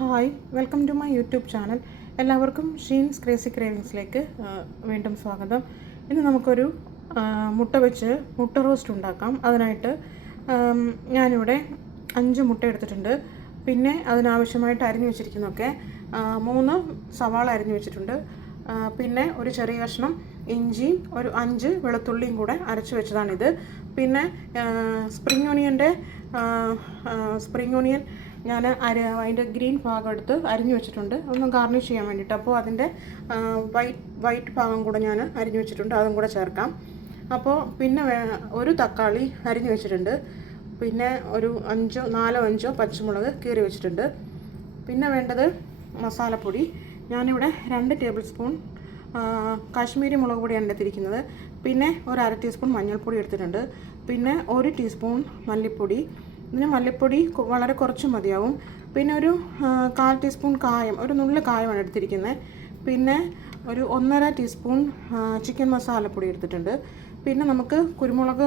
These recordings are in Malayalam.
Hi, welcome to my YouTube channel. എല്ലാവർക്കും ഷീൻസ് ക്രേസി ക്രേവിങ്സിലേക്ക് വീണ്ടും സ്വാഗതം. ഇന്ന് നമുക്കൊരു മുട്ട വെച്ച് മുട്ട റോസ്റ്റ് ഉണ്ടാക്കാം. അതിനായിട്ട് ഞാനിവിടെ 5 മുട്ട എടുത്തിട്ടുണ്ട്. പിന്നെ അതിനാവശ്യമായിട്ട് അരിഞ്ഞു വെച്ചിരിക്കുന്നതൊക്കെ 3 സവാള അരിഞ്ഞു വെച്ചിട്ടുണ്ട്. പിന്നെ ഒരു ചെറിയ കഷ്ണം ഇഞ്ചിയും ഒരു 5 വെളുത്തുള്ളിയും കൂടെ അരച്ച് വെച്ചതാണിത്. പിന്നെ സ്പ്രിംഗ് ഓണിയൻ ഞാൻ അതിൻ്റെ ഗ്രീൻ ഭാഗം എടുത്ത് അരിഞ്ഞു വെച്ചിട്ടുണ്ട്, ഒന്ന് ഗാർണിഷ് ചെയ്യാൻ വേണ്ടിയിട്ട്. അപ്പോൾ അതിൻ്റെ വൈറ്റ് ഭാഗം കൂടെ ഞാൻ അരിഞ്ഞു വെച്ചിട്ടുണ്ട്, അതും കൂടെ ചേർക്കാം. അപ്പോൾ പിന്നെ ഒരു തക്കാളി അരിഞ്ഞു വെച്ചിട്ടുണ്ട്. പിന്നെ ഒരു 4-5 പച്ചമുളക് കീറി വെച്ചിട്ടുണ്ട്. പിന്നെ വേണ്ടത് മസാലപ്പൊടി. ഞാനിവിടെ 2 ടേബിൾ സ്പൂൺ കാശ്മീരി മുളക് പൊടിയാണ് എടുത്തിരിക്കുന്നത്. പിന്നെ ഒരു 1/2 ടീസ്പൂൺ മഞ്ഞൾപ്പൊടി എടുത്തിട്ടുണ്ട്. പിന്നെ 1 ടീസ്പൂൺ മല്ലിപ്പൊടി. ഇതിന് മല്ലിപ്പൊടി വളരെ കുറച്ച് മതിയാവും. പിന്നെ ഒരു 1/4 ടീസ്പൂൺ കായം, ഒരു നുള്ളു കായമാണ് എടുത്തിരിക്കുന്നത്. പിന്നെ ഒരു 1.5 ടീസ്പൂൺ ചിക്കൻ മസാലപ്പൊടി എടുത്തിട്ടുണ്ട്. പിന്നെ നമുക്ക് കുരുമുളക്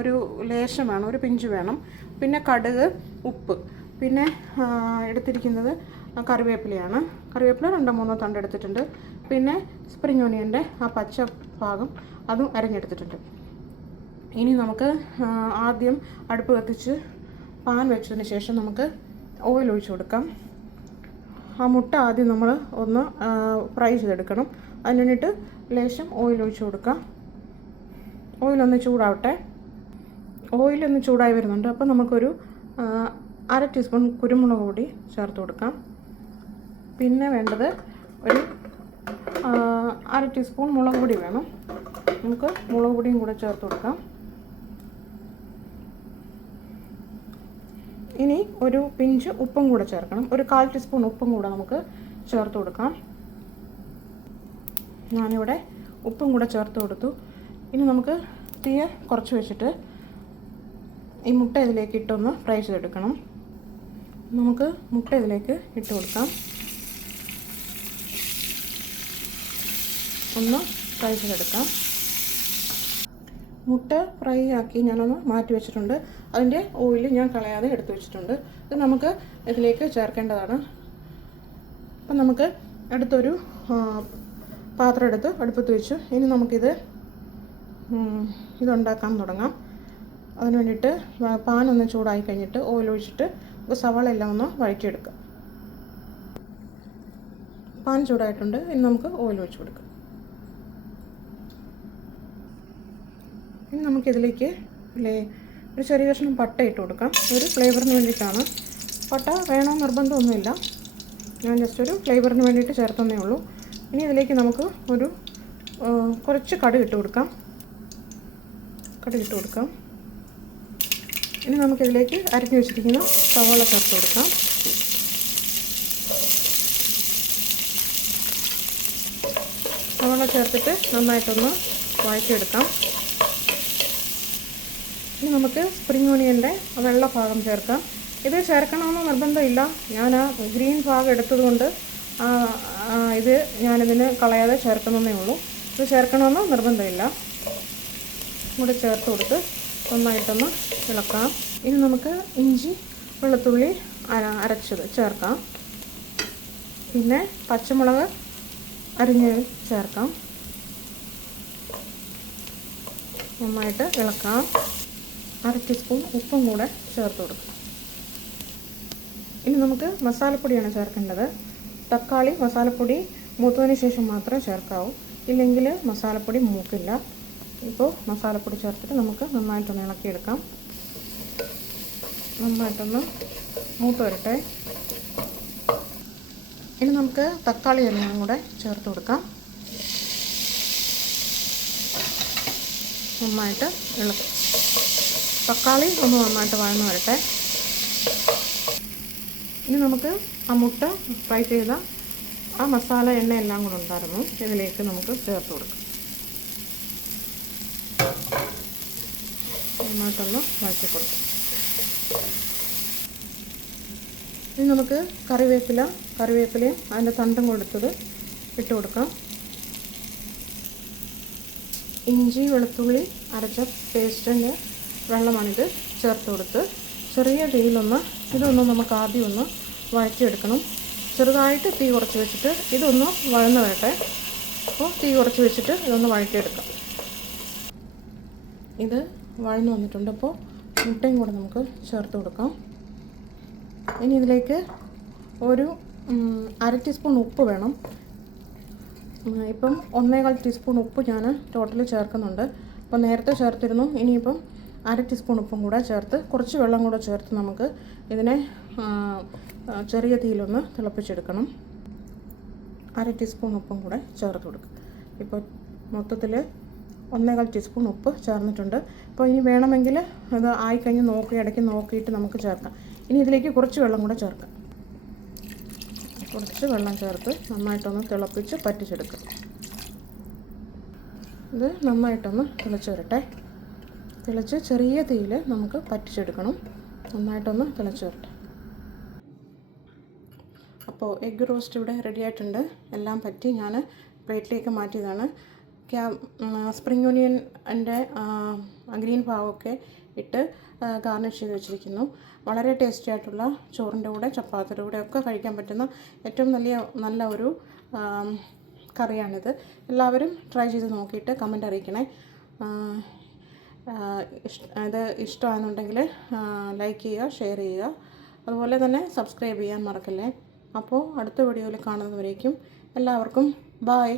ഒരു ലേശം വേണം, ഒരു പിഞ്ച് വേണം. പിന്നെ കടുക്, ഉപ്പ്. പിന്നെ എടുത്തിരിക്കുന്നത് കറിവേപ്പിലയാണ്. കറിവേപ്പില 2-3 തണ്ട് എടുത്തിട്ടുണ്ട്. പിന്നെ സ്പ്രിംഗ് ഓണിയൻ്റെ ആ പച്ച ഭാഗം അതും അരിഞ്ഞെടുത്തിട്ടുണ്ട്. ഇനി നമുക്ക് ആദ്യം അടുപ്പ് കത്തിച്ച് പാൻ വെച്ചതിന് ശേഷം നമുക്ക് ഓയിൽ ഒഴിച്ച് കൊടുക്കാം. ആ മുട്ട ആദ്യം നമ്മൾ ഒന്ന് ഫ്രൈ ചെയ്തെടുക്കണം. അതിന് വേണ്ടിയിട്ട് ലേശം ഓയിൽ ഒഴിച്ച് കൊടുക്കാം. ഓയിലൊന്ന് ചൂടാവട്ടെ. ഓയിലൊന്ന് ചൂടായി വരുന്നുണ്ട്. അപ്പോൾ നമുക്കൊരു 1/2 ടീസ്പൂൺ കുരുമുളക് പൊടി ചേർത്ത് കൊടുക്കാം. പിന്നെ വേണ്ടത് ഒരു 1/2 ടീസ്പൂൺ മുളക് പൊടി വേണം. നമുക്ക് മുളക് പൊടിയും കൂടെ ചേർത്ത് കൊടുക്കാം. ഇനി ഒരു പിഞ്ച് ഉപ്പും കൂടെ ചേർക്കണം. ഒരു 1/4 ടീസ്പൂൺ ഉപ്പും കൂടെ നമുക്ക് ചേർത്ത് കൊടുക്കാം. ഞാനിവിടെ ഉപ്പും കൂടെ ചേർത്ത് കൊടുത്തു. ഇനി നമുക്ക് തീ കുറച്ച് വെച്ചിട്ട് ഈ മുട്ട ഇതിലേക്ക് ഇട്ടൊന്ന് ഫ്രൈ ചെയ്തെടുക്കണം. നമുക്ക് മുട്ട ഇതിലേക്ക് ഇട്ട് കൊടുക്കാം. ഒന്ന് ഫ്രൈ ചെയ്തെടുക്കാം. മുട്ട ഫ്രൈ ആക്കി ഞാനൊന്ന് മാറ്റി വെച്ചിട്ടുണ്ട്. അതിൻ്റെ ഓയിൽ ഞാൻ കളയാതെ എടുത്ത് വെച്ചിട്ടുണ്ട്. ഇത് നമുക്ക് ഇതിലേക്ക് ചേർക്കേണ്ടതാണ്. അപ്പം നമുക്ക് അടുത്തൊരു പാത്രം എടുത്ത് അടുപ്പത്ത് വെച്ചു. ഇനി നമുക്കിത് ഇതുണ്ടാക്കാൻ തുടങ്ങാം. അതിന് വേണ്ടിയിട്ട് പാൻ ഒന്ന് ചൂടായി കഴിഞ്ഞിട്ട് ഓയിൽ ഒഴിച്ചിട്ട് സവാള എല്ലാം ഒന്ന് വഴറ്റിയെടുക്കാം. പാൻ ചൂടായിട്ടുണ്ട്. ഇനി നമുക്ക് ഓയിൽ ഒഴിച്ച് കൊടുക്കാം. ഇനി നമുക്കിതിലേക്ക് ഒരു ചെറിയ കഷ്ണം പട്ട ഇട്ട് കൊടുക്കാം. ഒരു ഫ്ലേവറിന് വേണ്ടിയിട്ടാണ്. പട്ട വേണോ നിർബന്ധമൊന്നുമില്ല, ഞാൻ ജസ്റ്റ് ഒരു ഫ്ലേവറിന് വേണ്ടിയിട്ട് ചേർത്തന്നേ ഉള്ളൂ. ഇനി ഇതിലേക്ക് നമുക്ക് ഒരു കുറച്ച് കടുക് ഇട്ട് കൊടുക്കാം. ഇനി നമുക്കിതിലേക്ക് അരിഞ്ഞു വെച്ചിരിക്കുന്ന സവാള ചേർത്ത് കൊടുക്കാം. സവാള ചേർത്തിട്ട് നന്നായിട്ടൊന്ന് വഴറ്റിയെടുക്കാം. ഇനി നമുക്ക് സ്പ്രിംഗ് ഓണിയൻ്റെ വെള്ള ഭാഗം ചേർക്കാം. ഇത് ചേർക്കണമെന്ന് നിർബന്ധമില്ല. ഞാൻ ആ ഗ്രീൻ ഭാഗം എടുത്തതുകൊണ്ട് ഇത് ഞാനിതിന് കളയാതെ ചേർക്കുന്നതേ ഉള്ളൂ. ഇത് ചേർക്കണമെന്ന് നിർബന്ധമില്ല. കൂടെ ചേർത്ത് കൊടുത്ത് നന്നായിട്ടൊന്ന് ഇളക്കാം. ഇനി നമുക്ക് ഇഞ്ചി വെളുത്തുള്ളി അരച്ചത് ചേർക്കാം. പിന്നെ പച്ചമുളക് അരിഞ്ഞ് ചേർക്കാം. നന്നായിട്ട് ഇളക്കാം. 1/2 ടീസ്പൂൺ ഉപ്പും കൂടെ ചേർത്ത് കൊടുക്കാം. ഇനി നമുക്ക് മസാലപ്പൊടിയാണ് ചേർക്കേണ്ടത്. തക്കാളി മസാലപ്പൊടി മൂത്തതിന് ശേഷം മാത്രമേ ചേർക്കാവൂ, ഇല്ലെങ്കിൽ മസാലപ്പൊടി മൂക്കില്ല. ഇപ്പോൾ മസാലപ്പൊടി ചേർത്തിട്ട് നമുക്ക് നന്നായിട്ടൊന്ന് ഇളക്കിയെടുക്കാം. നന്നായിട്ടൊന്ന് മൂത്ത് വരട്ടെ. ഇനി നമുക്ക് തക്കാളി എല്ലാം കൂടെ ചേർത്ത് കൊടുക്കാം. നന്നായിട്ട് ഇളക്കി തക്കാളി ഒന്ന് നന്നായിട്ട് വഴന്ന് വരട്ടെ. ഇനി നമുക്ക് ആ മുട്ട ഫ്രൈ ചെയ്ത ആ മസാല എണ്ണ എല്ലാം കൂടെ ഉണ്ടായിരുന്നു, ഇതിലേക്ക് നമുക്ക് ചേർത്ത് കൊടുക്കാം. നന്നായിട്ടൊന്ന് വഴറ്റി കൊടുക്കാം. ഇനി നമുക്ക് കറിവേപ്പിലയും അതിൻ്റെ തണ്ടും കൊടുത്തത് ഇട്ട് കൊടുക്കാം. ഇഞ്ചി വെളുത്തുള്ളി അരച്ച പേസ്റ്റിൻ്റെ വെള്ളമാണിത് ചേർത്ത് കൊടുത്ത് ചെറിയ തീയിലൊന്ന് ഇതൊന്ന് നമുക്ക് ആദ്യം ഒന്ന് വഴറ്റിയെടുക്കണം. ചെറുതായിട്ട് തീ കുറച്ച് വെച്ചിട്ട് ഇതൊന്ന് വഴന്ന് വരട്ടെ. അപ്പോൾ തീ കുറച്ച് വെച്ചിട്ട് ഇതൊന്ന് വഴറ്റിയെടുക്കാം. ഇത് വഴന്ന് വന്നിട്ടുണ്ട്. അപ്പോൾ മുട്ടയും കൂടെ നമുക്ക് ചേർത്ത് കൊടുക്കാം. ഇനി ഇതിലേക്ക് ഒരു 1/2 ടീസ്പൂൺ ഉപ്പ് വേണം. ഇപ്പം 1.25 ടീസ്പൂൺ ഉപ്പ് ഞാൻ ടോട്ടലി ചേർക്കുന്നുണ്ട്. അപ്പോൾ നേരത്തെ ചേർത്തിരുന്നു. ഇനിയിപ്പം 1/2 ടീസ്പൂൺ ഉപ്പും കൂടെ ചേർത്ത് കുറച്ച് വെള്ളം കൂടെ ചേർത്ത് നമുക്ക് ഇതിനെ ചെറിയ തീയിലൊന്ന് തിളപ്പിച്ചെടുക്കണം. 1/2 ടീസ്പൂൺ ഉപ്പും കൂടെ ചേർത്ത് കൊടുക്കുക. ഇപ്പോൾ മൊത്തത്തിൽ 1.25 ടീസ്പൂൺ ഉപ്പ് ചേർന്നിട്ടുണ്ട്. അപ്പോൾ ഇനി വേണമെങ്കിൽ അത് ആയിക്കഴിഞ്ഞ് ഇടയ്ക്ക് നോക്കിയിട്ട് നമുക്ക് ചേർക്കാം. ഇനി ഇതിലേക്ക് കുറച്ച് വെള്ളം കൂടെ ചേർക്കാം. കുറച്ച് വെള്ളം ചേർത്ത് നന്നായിട്ടൊന്ന് തിളപ്പിച്ച് പറ്റിച്ചെടുക്കുക. ഇത് നന്നായിട്ടൊന്ന് തിളച്ച് വരട്ടെ. തിളച്ച് ചെറിയ തീയിൽ നമുക്ക് പറ്റിച്ചെടുക്കണം. നന്നായിട്ടൊന്ന് തിളച്ച് വരട്ടെ. അപ്പോൾ എഗ്ഗ് റോസ്റ്റ് ഇവിടെ റെഡി ആയിട്ടുണ്ട്. എല്ലാം പറ്റി ഞാൻ പ്ലേറ്റിലേക്ക് മാറ്റിയതാണ്. സ്പ്രിംഗ് ഒനിയൻ ഗ്രീൻ ഭാഗമൊക്കെ ഇട്ട് ഗാർണിഷ് ചെയ്ത് വെച്ചിരിക്കുന്നു. വളരെ ടേസ്റ്റി ആയിട്ടുള്ള ചോറിൻ്റെ കൂടെ ചപ്പാത്തിയുടെ കൂടെ ഒക്കെ കഴിക്കാൻ പറ്റുന്ന ഏറ്റവും നല്ല ഒരു കറിയാണിത്. എല്ലാവരും ട്രൈ ചെയ്ത് നോക്കിയിട്ട് കമൻ്റ് അറിയിക്കണേ. ഇത് ഇഷ്ടമാണെന്നുണ്ടെങ്കിൽ ലൈക്ക് ചെയ്യുക, ഷെയർ ചെയ്യുക, അതുപോലെ തന്നെ സബ്സ്ക്രൈബ് ചെയ്യാൻ മറക്കല്ലേ. അപ്പോൾ അടുത്ത വീഡിയോയിൽ കാണുന്നവരേക്കും എല്ലാവർക്കും ബായ്.